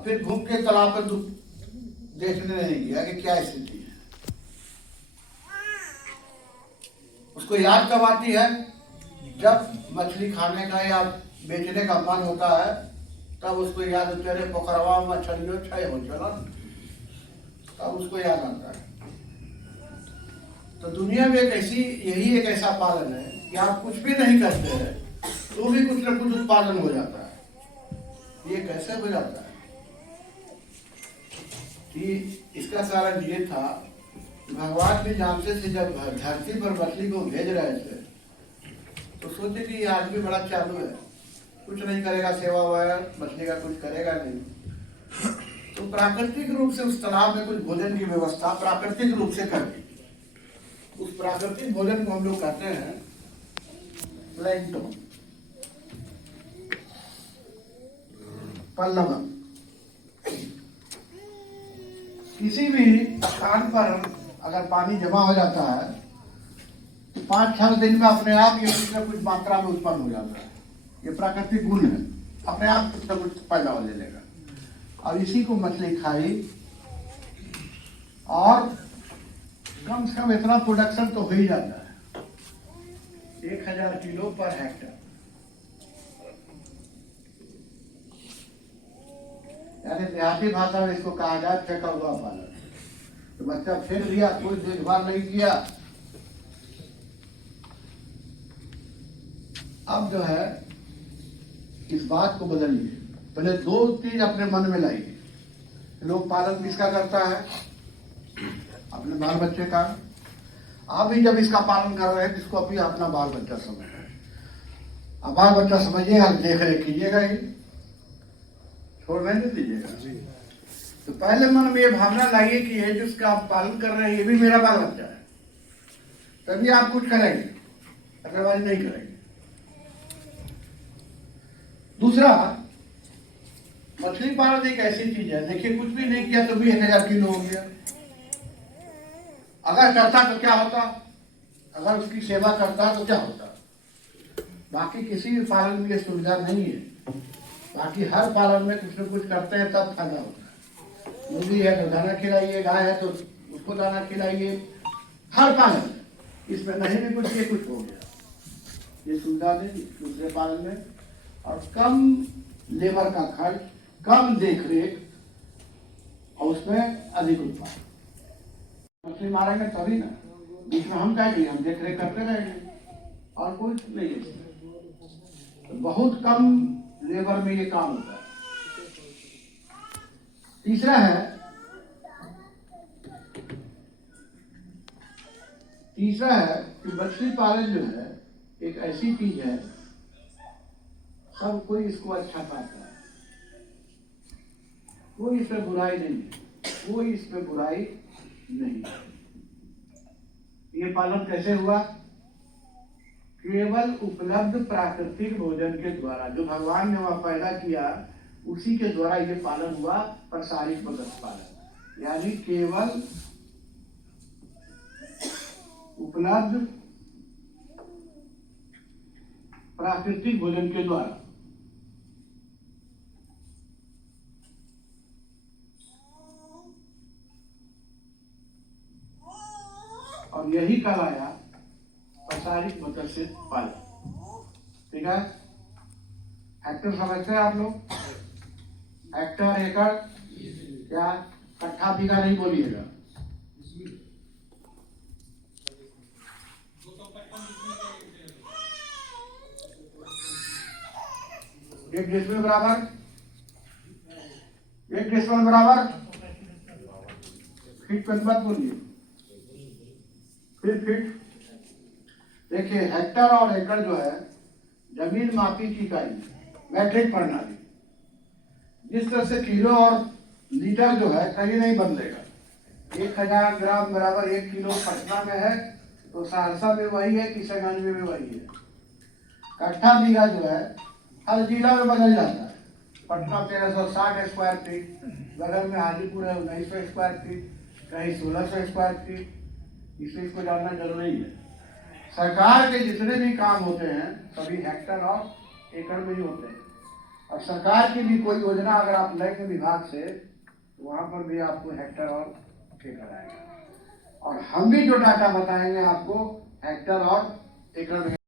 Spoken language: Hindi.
और फिर घूम के तालाब पर देखने नहीं गया कि क्या स्थिति है। उसको याद कब आती है? जब मछली खाने का या बेचने का मन होता है, तब उसको याद होती है, अरे पोखरवा में मछलियों छय हो चला, तब उसको याद आता है। तो दुनिया में यही एक ऐसा पालन है कि आप कुछ भी नहीं करते हैं तो भी कुछ न कुछ उत्पादन हो जाता है। ये कैसे हो जाता है कि इसका सारा ये था, भगवान भी जानते थे जब धरती पर मछली को भेज रहे थे तो सोचे कि ये आदमी बड़ा चालू है, कुछ नहीं करेगा, सेवा वगैरह मछली का कुछ करेगा नहीं। तो प्राकृतिक रूप से उस तालाब में कुछ भोजन की व्यवस्था प्राकृतिक रूप से कर दी। उस प्राकृतिक भोजन को हम लोग कहते हैं प्लैंकटन, पल्लवन। किसी भी स्थान पर अगर पानी जमा हो जाता है तो 5-6 दिन में अपने आप ये कुछ न कुछ मात्रा में उत्पन्न हो जाता है। ये प्राकृतिक गुण है, अपने आप कुछ न कुछ पैदा हो लेगा। अब इसी को मछली खाई और कम से कम इतना प्रोडक्शन तो हो ही जाता है, 1000 किलो पर हेक्टेयर। यानी देहाती भाषा में इसको कहा जाए फेंका हुआ पालन। तो बच्चा फेंक दिया, कोई देखभाल नहीं किया। अब जो है इस बात को बदलिए, पहले 2 चीज अपने मन में लाइए। लोग पालन किसका करता है? अपने बाल बच्चे का। आप भी जब इसका पालन कर रहे हैं इसको अभी अपना बाल बच्चा समझ रहे हैं। अब बाल बच्चा समझिएगा, देख रेख कीजिएगा, ही छोड़ नहीं दीजिएगा। तो पहले मन में ये भावना लाइए कि ये जिसका आप पालन कर रहे हैं ये भी मेरा बाल बच्चा है, तभी आप कुछ करेंगे, अदरवाइज नहीं करेंगे। दूसरा, मछली पालन एक ऐसी चीज है, देखिए कुछ भी नहीं किया तो भी 1000 किलो हो गया। अगर करता तो क्या होता? अगर उसकी सेवा करता तो क्या होता? बाकी किसी भी पालन में ये सुविधा नहीं है। बाकी हर पालन में कुछ न कुछ करते हैं तब फायदा होता है। मुर्गी है तो दाना खिलाइए, गाय है तो उसको दाना खिलाइए, हर पालन इसमें नहीं भी कुछ ये कुछ हो गया। ये सुविधा नहीं दूसरे पालन में, और कम लेबर का खर्च, कम देख रेख, और उसमें अधिक उत्पादन। मछली मारेंगे तभी ना, बीच में हम क्या करेंगे? हम देख रेख करते रहेंगे और कुछ नहीं है। तो बहुत कम लेबर में ये काम होता है। तीसरा है कि मछली पालन जो है एक ऐसी चीज है, सब कोई इसको अच्छा पाता है, कोई इसमें बुराई नहीं है, कोई इसमें बुराई नहीं। ये पालन कैसे हुआ? केवल उपलब्ध प्राकृतिक भोजन के द्वारा, जो भगवान ने वह पैदा किया उसी के द्वारा ये पालन हुआ, प्रसारित मत्स्य पालन। यानी केवल उपलब्ध प्राकृतिक भोजन के द्वारा। और यही कहलाया प्रसारित मत्स्य पालन। ठीक है? हेक्टर समझते हैं आप लोग? हेक्टर, एकड़, क्या कट्ठा बीघा नहीं बोलिएगा। एक डेसिमल बराबर, 1 डेसिमल बराबर फीट पर मत बोलिए, फिर फीट। देखिए हेक्टर और एकड़ जो है जमीन मापी की इकाई, मैट्रिक प्रणाली। जिस तरह से किलो और लीटर जो है कहीं नहीं बदलेगा। 1000 ग्राम बराबर 1 किलो पटना में है तो सहरसा में वही है, किशनगंज में वही है। कट्ठा बीघा जो है हर जिला में बदल जाता है। पटना 1360 स्क्वायर फीट, बगल में हाजीपुर है 1900 स्क्वायर फीट, कहीं 1600 स्क्वायर फीट। इसलिए इसको जानना जरूरी है। सरकार के जितने भी काम होते हैं सभी हेक्टर और एकड़ में ही होते हैं। और सरकार की भी कोई योजना अगर आप लेंगे विभाग से, तो वहां पर भी आपको हेक्टर और एकड़ आएगा। और हम भी जो डाटा बताएंगे आपको हेक्टर और एकड़ में